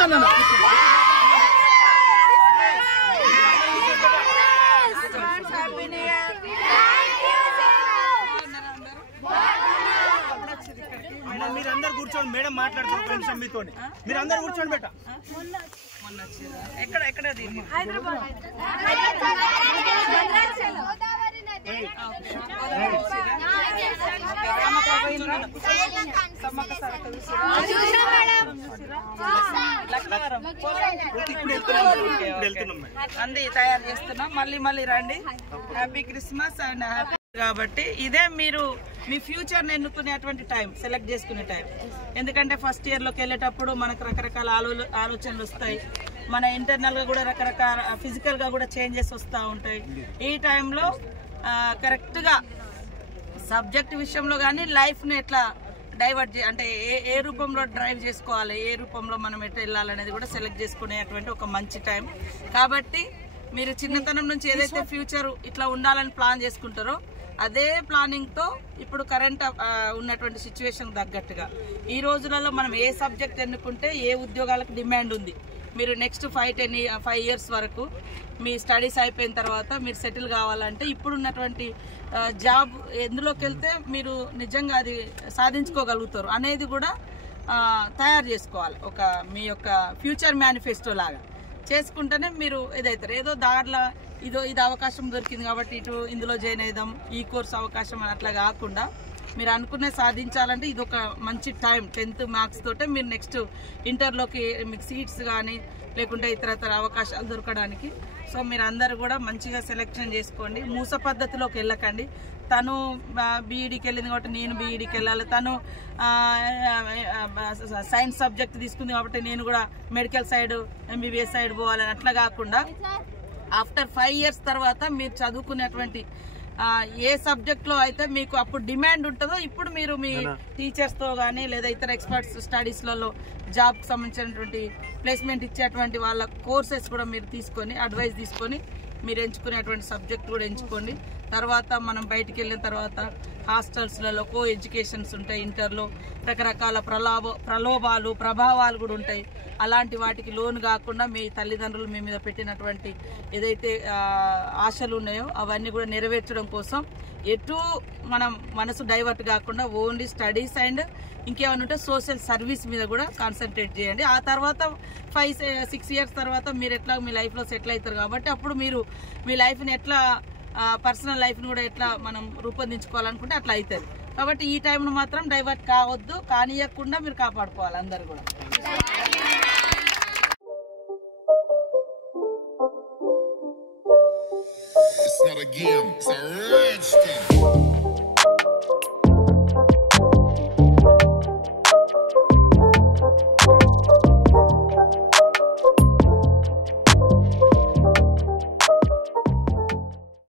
కూర్చోండి మీరందరూ కూర్చోండి మేడం మాట్లాడుతున్నారు ఫ్రెండ్స్ మీతో మీరందరూ కూర్చోండి బేట ఎక్కడ అంది తయారు చేస్తున్నాం మళ్ళీ రండి హ్యాపీ క్రిస్మస్ అండ్ హ్యాపీ కాబట్టి ఇదే మీరు మీ ఫ్యూచర్ ని ఎన్నుకునేటువంటి టైం సెలెక్ట్ చేసుకునే టైం ఎందుకంటే ఫస్ట్ ఇయర్ లోకి వెళ్ళేటప్పుడు మనకు రకరకాల ఆలోచనలు వస్తాయి మన ఇంటర్నల్ గా కూడా రకరకాల ఫిజికల్ గా కూడా చేంజెస్ వస్తూ ఉంటాయి ఈ టైంలో కరెక్ట్ గా సబ్జెక్ట్ విషయంలో కానీ లైఫ్ ని ఎట్లా డైవర్ట్ అంటే ఏ రూపంలో డ్రైవ్ చేసుకోవాలి ఏ రూపంలో మనం ఎట్లా వెళ్ళాలనేది కూడా సెలెక్ట్ చేసుకునేటువంటి ఒక మంచి టైం కాబట్టి మీరు చిన్నతనం నుంచి ఏదైతే ఫ్యూచర్ ఇట్లా ఉండాలని ప్లాన్ చేసుకుంటారో అదే ప్లానింగ్ తో ఇప్పుడు కరెంట్ ఉన్నటువంటి సిచ్యువేషన్ తగ్గట్టుగా ఈ రోజులలో మనం ఏ సబ్జెక్ట్ ఎన్నుకుంటే ఏ ఉద్యోగాలకు డిమాండ్ ఉంది మీరు నెక్స్ట్ 5 years వరకు మీ స్టడీస్ అయిపోయిన తర్వాత మీరు సెటిల్ కావాలంటే ఇప్పుడున్నటువంటి జాబ్ ఎందులోకి వెళ్తే మీరు నిజంగా అది సాధించుకోగలుగుతారు అనేది కూడా తయారు చేసుకోవాలి ఒక మీ యొక్క ఫ్యూచర్ మేనిఫెస్టో లాగా చేసుకుంటేనే మీరు ఇదవుతారు ఏదో దారిలో ఇది అవకాశం దొరికింది కాబట్టి ఇందులో జాయిన్ అయిదాం ఈ కోర్స్ అవకాశం అని అట్లా కాకుండా మీరు అనుకునే సాధించాలంటే ఇది ఒక మంచి టైం 10th మార్క్స్ తోటే మీరు నెక్స్ట్ ఇంటర్లోకి మీకు సీట్స్ కానీ లేకుంటే ఇతరతర అవకాశాలు దొరకడానికి సో మీరు అందరూ కూడా మంచిగా సెలెక్షన్ చేసుకోండి మూస పద్ధతిలోకి వెళ్ళకండి తను బీఈడీకి వెళ్ళింది కాబట్టి నేను బీఈడీకి వెళ్ళాలి తను సైన్స్ సబ్జెక్ట్ తీసుకుంది కాబట్టి నేను కూడా మెడికల్ సైడ్ ఎంబీబీఎస్ సైడ్ పోవాలని అట్లా కాకుండా ఆఫ్టర్ 5 years తర్వాత మీరు చదువుకునేటువంటి ఏ సబ్జెక్ట్ లో అయితే మీకు అప్పుడు డిమాండ్ ఉంటుందో ఇప్పుడు మీరు మీ టీచర్స్ తో గానీ లేదా ఇతర ఎక్స్పర్ట్స్ స్టడీస్ లలో జాబ్ కి సంబంధించినటువంటి ప్లేస్మెంట్ ఇచ్చేటువంటి వాళ్ళ కోర్సెస్ కూడా మీరు తీసుకొని అడ్వైస్ తీసుకొని మీరు ఎంచుకునేటువంటి సబ్జెక్ట్ కూడా ఎంచుకోండి తర్వాత మనం బయటికి వెళ్ళిన తర్వాత హాస్టల్స్లలో కో ఎడ్యుకేషన్స్ ఉంటాయి ఇంటర్లో రకరకాల ప్రలోభాలు ప్రభావాలు కూడా ఉంటాయి అలాంటి వాటికి లోన్ కాకుండా మీ తల్లిదండ్రులు మీ మీద పెట్టినటువంటి ఏదైతే ఆశలు ఉన్నాయో అవన్నీ కూడా నెరవేర్చడం కోసం ఎటు మనం మనసు డైవర్ట్ కాకుండా ఓన్లీ స్టడీస్ అండ్ ఇంకేమైనా ఉంటే సోషల్ సర్వీస్ మీద కూడా కాన్సన్ట్రేట్ చేయండి ఆ తర్వాత 5-6 years తర్వాత మీరు ఎట్లా మీ లైఫ్లో సెటిల్ అవుతారు కాబట్టి అప్పుడు మీరు మీ లైఫ్ని ఎట్లా పర్సనల్ లైఫ్ని కూడా ఎట్లా మనం రూపొందించుకోవాలనుకుంటే అట్లా అవుతుంది కాబట్టి ఈ టైంను మాత్రం డైవర్ట్ కావద్దు కానియకుండా మీరు కాపాడుకోవాలి అందరు కూడా It's not a game, it's a rich thing.